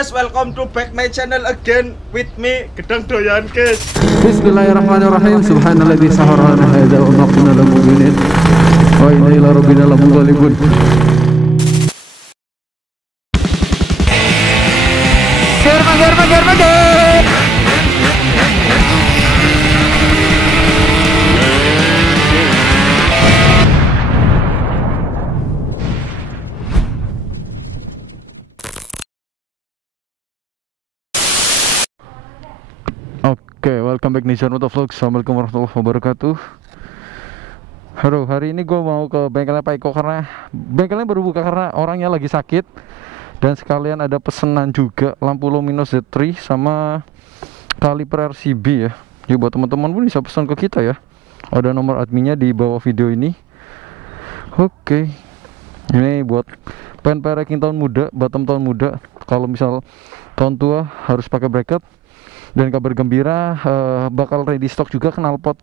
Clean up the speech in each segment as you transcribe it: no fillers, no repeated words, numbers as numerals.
guys, welcome to back my channel again with me Gedang Doyan guys. Bismillahirrahmanirrahim. Subhanalladzi sahara lana hadza wa ma kunna lahu muqrinin wa inna ila rabbina lamunqalibun. Oke, welcome back Nizar Motovlog. Assalamualaikum warahmatullahi wabarakatuh. Halo, hari ini gue mau ke bengkelnya Pak Iko karena bengkelnya baru buka karena orangnya lagi sakit. Dan sekalian ada pesanan juga lampu Lumino Z3 sama kaliper RCB ya. Jadi buat teman-teman pun bisa pesan ke kita ya. Ada nomor adminnya di bawah video ini. Oke, ini buat pen pereking tahun muda, bottom tahun muda. Kalau misal tahun tua harus pakai bracket. Dan kabar gembira, bakal ready stock juga knalpot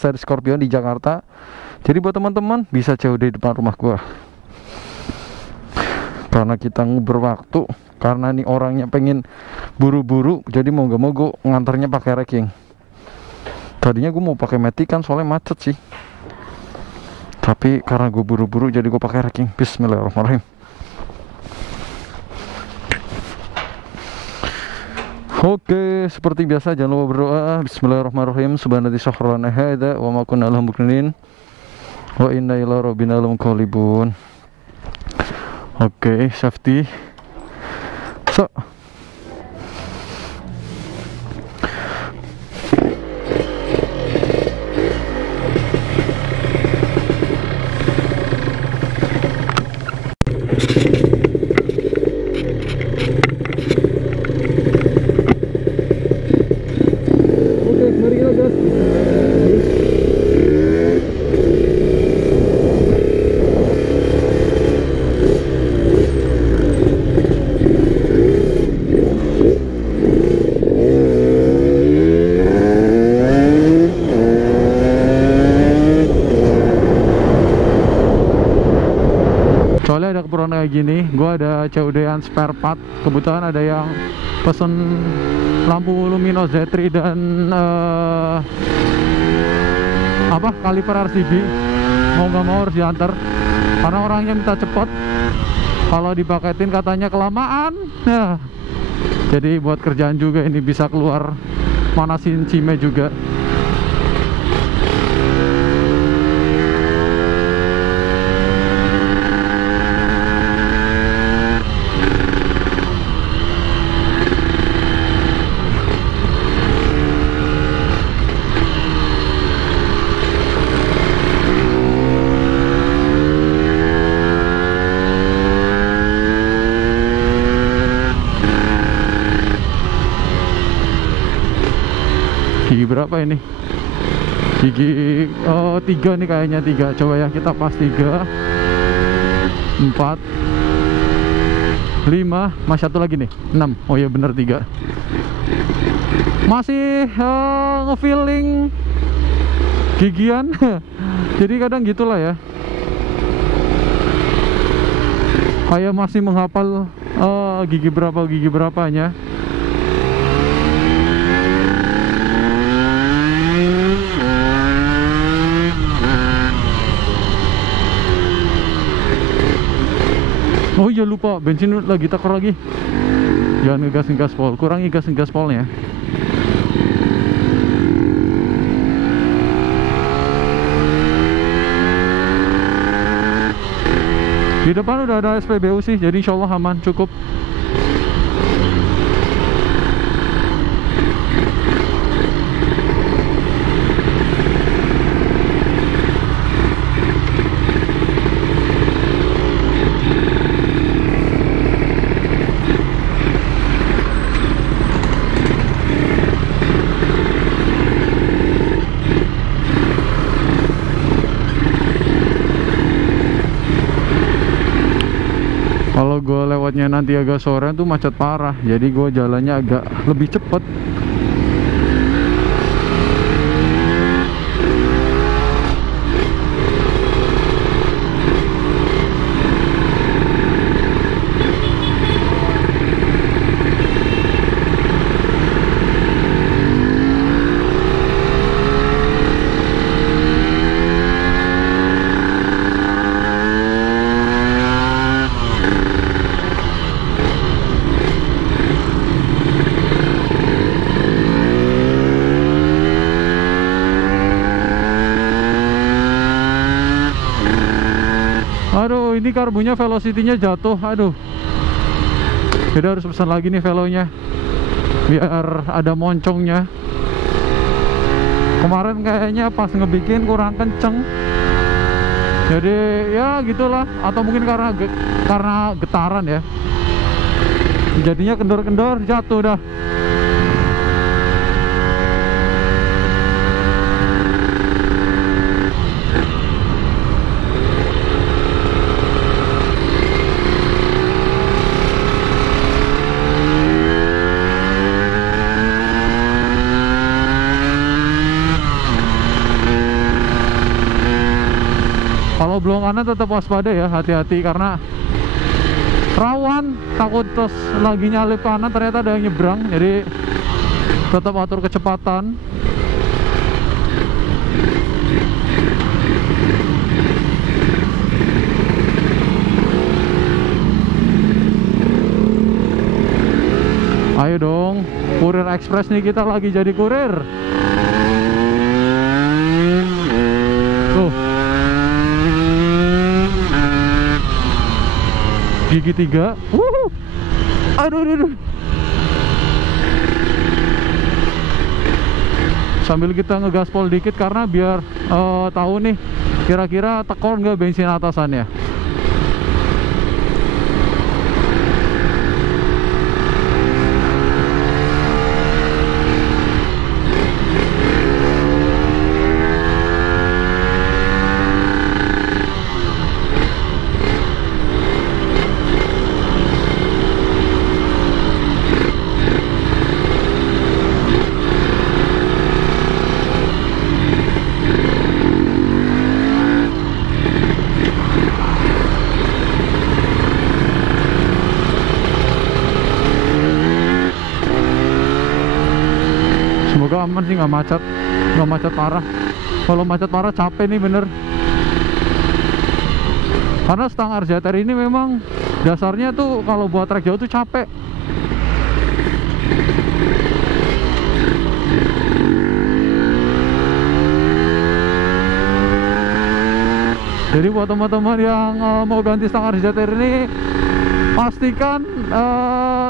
seri Scorpion di Jakarta. Jadi buat teman-teman bisa jauh dari depan rumah gua. Karena kita nguber waktu, karena nih orangnya pengen buru-buru, jadi mau gak mau gua nganternya pakai racking. Tadinya gua mau pakai Matic kan soalnya macet sih. Tapi karena gua buru-buru jadi gua pakai racking. Bismillahirrahmanirrahim. Oke, seperti biasa jangan lupa berdoa. Bismillahirrahmanirrahim. Subhanalladzi sahara lana hadza wa ma kunna lahu muqrinin wa inna ila rabbina lamunqalibun. Oke, safety. So soalnya ada keperluan kayak gini, gua ada COD-an spare part. Kebetulan ada yang pesen lampu Lumino Z3 dan kaliper RCB. Mau nggak mau harus diantar karena orangnya minta cepet. Kalau dipaketin katanya kelamaan. Nah, jadi buat kerjaan juga ini bisa keluar manasin cime juga. Gigi berapa ini? Gigi 3 nih kayaknya, 3. Coba ya kita pas 3 4 5, masih satu lagi nih 6. Oh iya bener 3. Masih ngefeeling gigian. Jadi kadang gitulah ya, kayak masih menghafal gigi berapanya. Oh iya lupa, bensin lagi takar lagi. Jangan ngegas pol, kurangi gas polnya. Di depan udah ada SPBU sih, jadi insya Allah aman, cukup. Kalau gue lewatnya nanti agak sore tuh macet parah, jadi gue jalannya agak lebih cepet. ini karbunya velocity-nya jatuh. Aduh. Jadi harus pesan lagi nih velonya biar ada moncongnya. Kemarin kayaknya pas ngebikin kurang kenceng. Jadi ya gitulah, atau mungkin karena getaran ya. Jadinya kendor-kendor, jatuh dah. Kalau belum kanan tetap waspada ya, hati-hati karena rawan, takut terus lagi nyalip kanan ternyata ada yang nyebrang, jadi tetap atur kecepatan. Ayo dong, kurir ekspres nih, kita lagi jadi kurir. Tuh, gigi 3. Aduh, aduh. Sambil kita ngegaspol dikit karena biar tahu nih kira-kira tekor nggak bensin atasannya. Semoga aman sih, nggak macet parah. Kalau macet parah capek nih bener. Karena stang RZR ini memang dasarnya tuh kalau buat trek jauh tuh capek. Jadi buat teman-teman yang mau ganti stang RZR ini, pastikan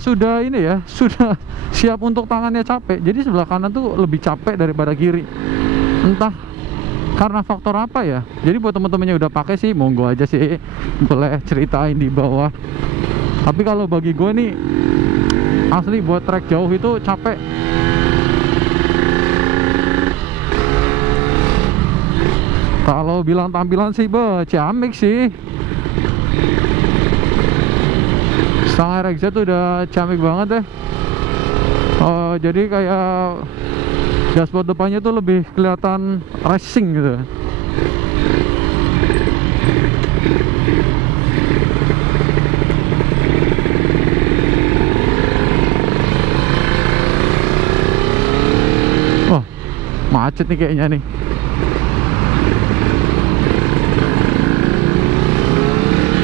sudah ini ya, sudah siap untuk tangannya capek. Jadi sebelah kanan tuh lebih capek daripada kiri. Entah karena faktor apa ya. Jadi buat teman-teman yang udah pakai sih monggo aja sih, boleh ceritain di bawah. Tapi kalau bagi gue nih asli buat trek jauh itu capek. Kalau bilang tampilan sih ciamik sih. Stang RXZ tuh udah ciamik banget deh. Jadi kayak dashboard depannya tuh lebih kelihatan racing gitu. Wah, macet nih kayaknya nih.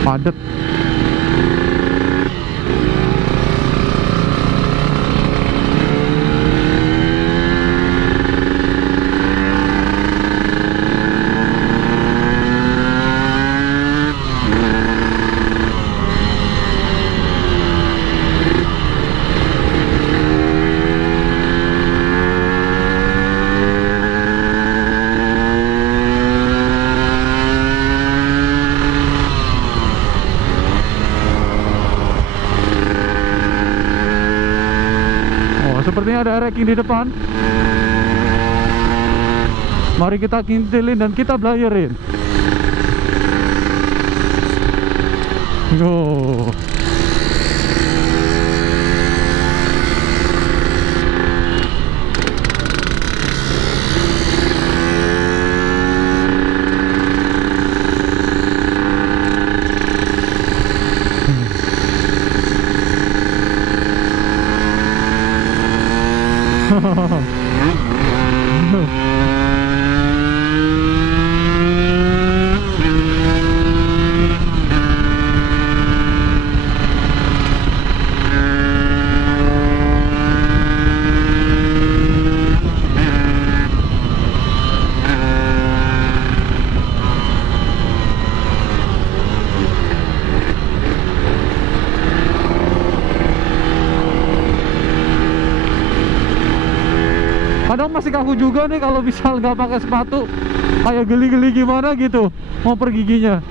Padet. Sepertinya ada racking di depan. Mari kita kintilin dan kita blayerin. Go. logistik aku juga nih kalau misal nggak pakai sepatu, kayak geli-geli gimana gitu mau pergiginya.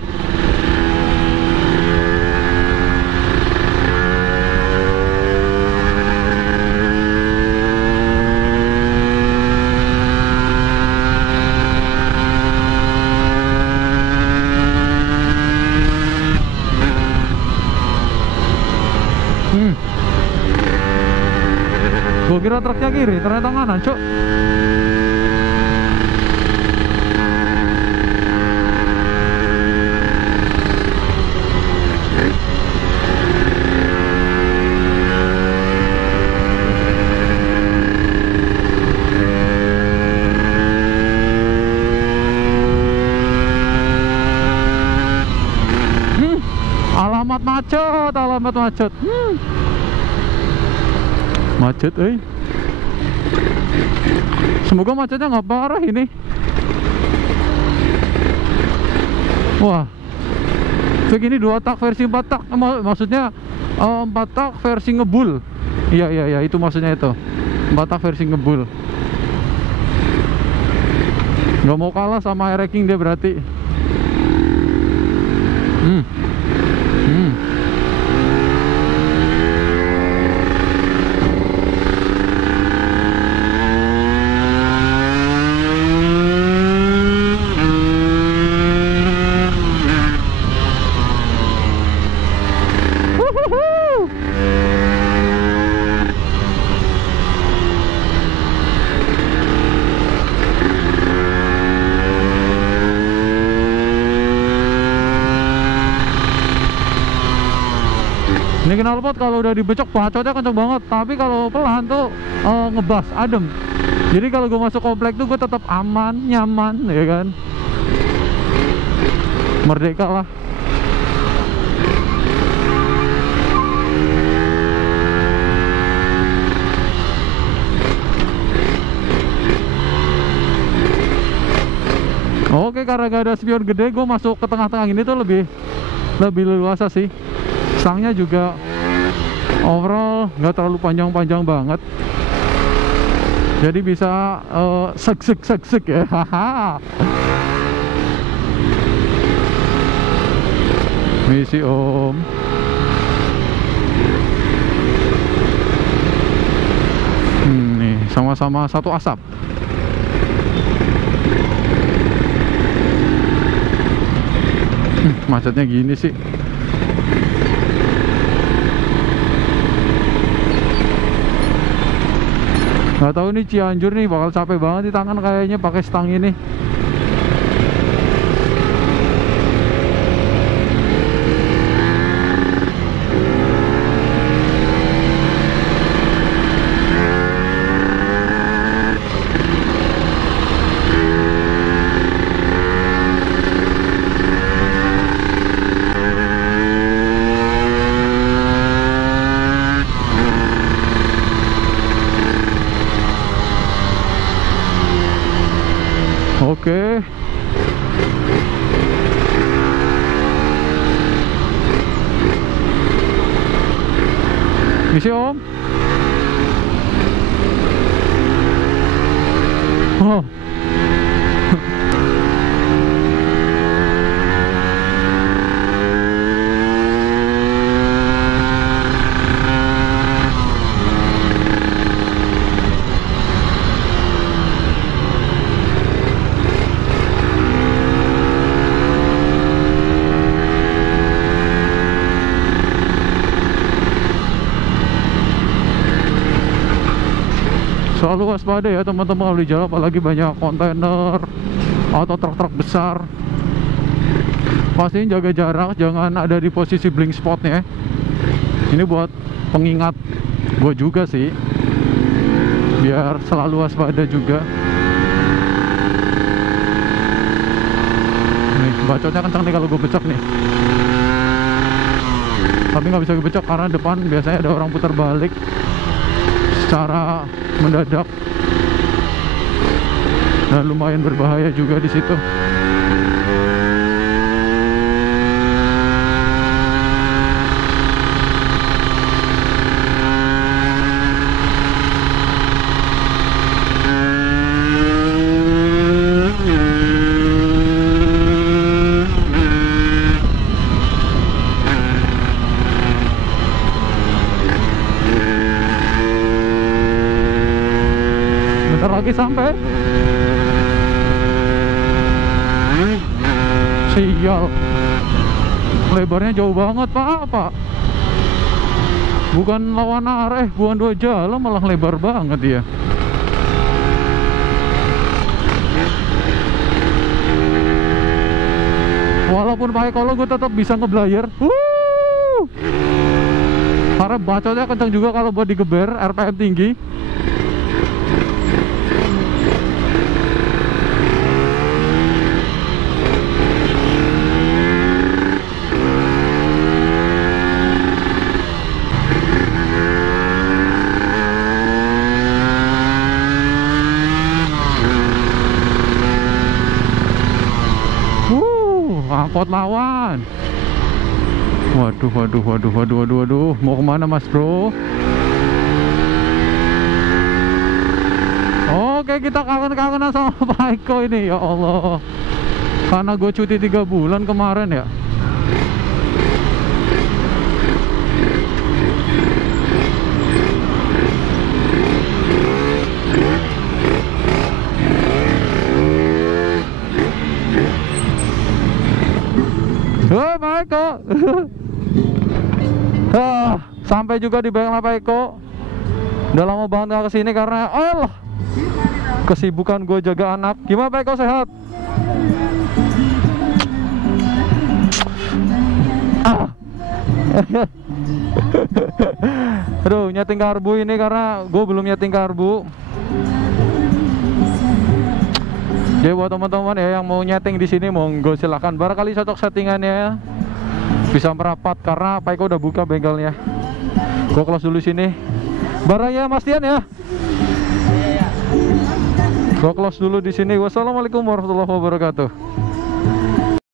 Gue kira truknya kiri, ternyata kanan, cok. Alamat macet, alamat macet. Macet, semoga macetnya nggak parah ini. Wah, begini 2 tak versi 4 tak, maksudnya 4 tak versi ngebul. Iya, itu maksudnya itu 4 tak versi ngebul. Nggak mau kalah sama Air King dia berarti. Ini knalpot kalau udah dibecok bacotnya kenceng banget, tapi kalau pelan tuh ngebas, adem. Jadi kalau gue masuk komplek tuh gue tetap aman, nyaman, ya kan? Merdeka lah. Oke, karena gak ada spion gede, gue masuk ke tengah-tengah ini tuh lebih leluasa sih. Stangnya juga overall nggak terlalu panjang-panjang banget, jadi bisa sek ya. Misi om. Nih sama-sama satu asap. Macetnya gini sih. Nggak tahu nih Cianjur nih bakal capek banget di tangan kayaknya pakai stang ini. Oke. Misi om. Oh. Selalu waspada ya teman-teman kalau di jalan, apalagi banyak kontainer atau truk-truk besar. Pastiin jaga jarak, jangan ada di posisi blink spotnya. Ini buat pengingat gue juga sih, biar selalu waspada juga. Nih bacotnya kencang nih kalau gue becok nih, tapi nggak bisa gue becok karena depan biasanya ada orang putar balik secara mendadak dan lumayan berbahaya juga di situ. Sial. Lebarnya jauh banget Pak. Bukan lawan arah, bukan dua jalan, malah lebar banget ya. Walaupun pakai kolong gue tetap bisa ngeblayer. Karena bacotnya kencang juga kalau buat digeber, RPM tinggi. Angkot lawan. Waduh. Mau kemana Mas Bro? Oke, kita kangen-kangenan sama Pak Eko ini. Ya Allah. Karena gue cuti 3 bulan kemarin ya. Hei Pak Eko. Sampai juga di bengkel Pak Eko. Udah lama banget gak kesini karena kesibukan gue jaga anak. Gimana Pak Eko, sehat? Aduh, nyeting karbu ini karena gue belum nyeting karbu. Jadi buat teman-teman ya yang mau nyeting di sini, monggo silahkan. Barangkali cocok settingannya bisa merapat karena Pak Eko udah buka bengkelnya. Gue close dulu sini. Barangnya Mas Tian ya. Gue close dulu di sini. Wassalamualaikum warahmatullahi wabarakatuh.